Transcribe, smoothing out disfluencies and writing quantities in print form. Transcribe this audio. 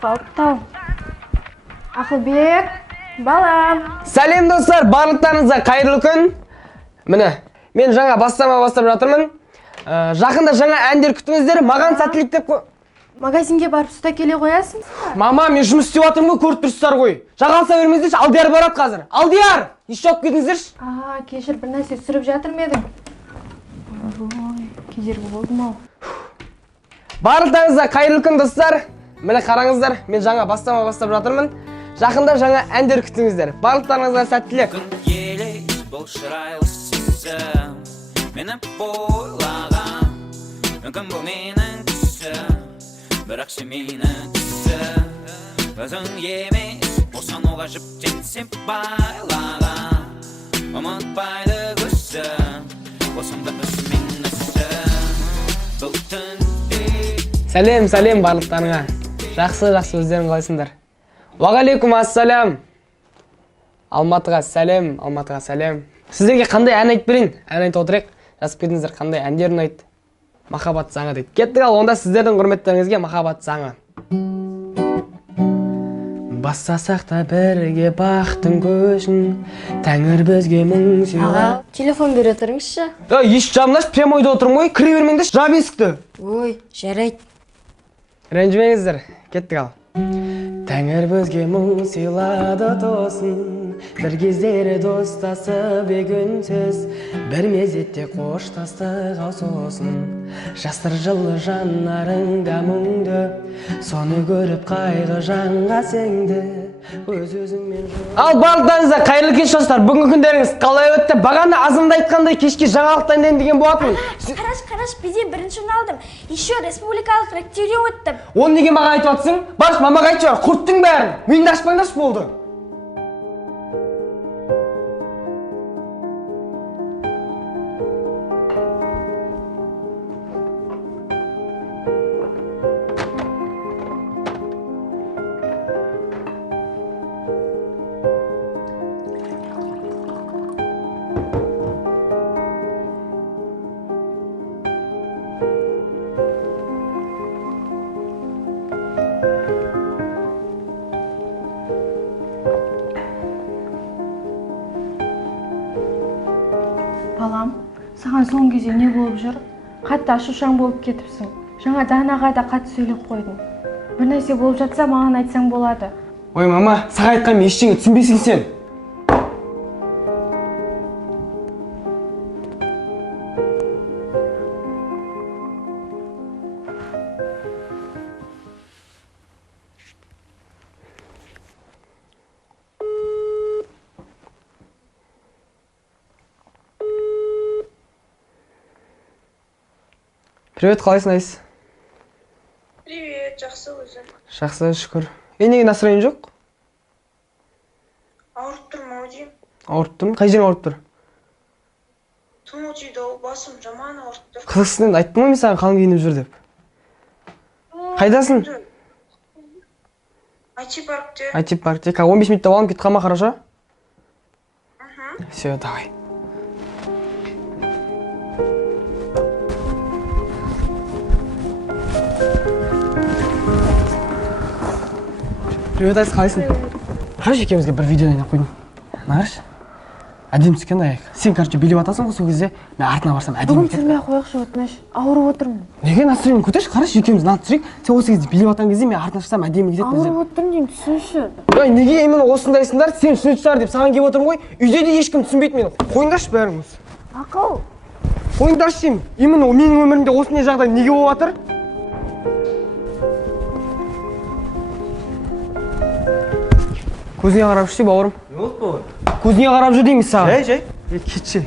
қалыпты. Ақылбек, балам. Сәлем достар, барлықтарыңызға қайырлы күн. Міне, мен жаңа бастап жатырмын. Жақында жаңа әндер күтіңіздер, маған сәттілік деп қой. Магазинге барып сұста келе қоясың? Мама, мен жұмыс істеп жатырмын ғой, көріп тұрсыздар ғой. Жағалса бермеңіздерші, Алдияр барады қазір. Алдияр, еш жоқ кетіңіздерші. Кешір, бір нәрсе сүріп жатыр ма едің? Ой, кедергі болды ма? Барлықтарыңызға қайырлы күн достар. Міне қараңыздар, мен жаңа бастап жатырмын. Жақында жаңа әндер күтіңіздер. Барлықтарыңызға сәттілік. Бұл шырайлы сезім мені бойлаған, мүмкін бұл менің түсім, бірақ сен менің түсім. Өзің емес, болсан оға жіптенсем байлаған, ұмытпайды көзім, болсан да өзім мен өсім. Бұл түнде Сәлем барлықтарыңа. Жақсы өздерің қалайсыңдар? Уағалейкум ассалям. Алматыға сәлем. Сіздерге қандай ән айтып берейін? Ән айтып отырайық. Жазып кетіңіздер, қандай әндер ұнайды? Махаббат заңы дейді. Кеттік ал, онда сіздердің құрметтеріңізге махаббат заңы. Бастасақ та бірге бақтың көшін, тәңір бізге мың сыйлады. Телефон бере тұрыңызшы. Еш жамынаш, прям ойда отырмын ғой, кіре бермеңдерші, жап есікті. Ой, жарайды. Ренжімеңіздер, кеттік ал. Тәңір бізге мұң сыйлады тосын, бір кездері достасып егінсіз, бір мезетте қоштастық ау сосын. Жастыр жылы жанарыңда мұңды, соны көріп қайғы жанға сеңді, өз-өзіңмен жол. Ал барлықтарыңызға қайырлы кеш достар, бүгінгі күндеріңіз қалай өтті? Бағана азымда айтқандай кешке жаңалық дайындайын деген болатын. Қараш, бізде бірінші алдым. Еще республикалық іріктеуден өттім. Оны неге маған айтып жатсың? Барш, мамаға айтшы, құрттың бәрін. Мені ашпаңдаршы болды. Балам, саған соңғы кезде не болып жүр? Қатты ашушаң болып кетіпсің. Жаңа Данаға да қатты сөйлеп қойдың. Бір нәрсе болып жатса, маған айтсаң болады. Ой, мама, саған айтқаным ештеңе түсінбейсің сен. Привет, қалайсың Айс? Привет, жақсы өзің. Жақсы, шүкір. Неге настроен жоқ? Ауырып тұрмын ау деймін. Ауырып тұрмын? Қай жерің ауырып тұр? Тұмау тиді ау, басым жаман ауырып тұр. Қызықсың, айттым ғой мен саған қалың киініп жүр деп. Қайдасың? IT-паркте. IT-паркте. 15 минутта боламын, кет қалма, хорошо? Все, давай. Привет, Айс, қалайсың? Қараш, екеумізге бір видео дайындап қойдым. Қараш, әдемі түскен аяқ. Сен, билеп атасың ғой сол кезде, мен артына барсам әдемі Бүгін түсірмей қойықшы, өтініш. Ауырып отырмын. Неге настроен көтерші? Қараш, екеуміз нан түсірейік. Сен осы кезде билеп атқан кезде, мен артына шықсам әдемі кетеді. Ауырып отырмын деймін, түсінші. Неге именно осындайсыңдар? Сен түсінетін шығар деп саған келіп отырмын ғой. Үйде де ешкім түсінбейді мені. Қойыңдаршы бәріңіз. Ақыл. Қойыңдаршы деймін. Именно менің өмірімде осындай жағдай неге болып жатыр? Көзіңе қарап жүрші, бауырым. Не болды бауыр? Көзіңе қарап жүр дейміз саған. Жай. Кетші.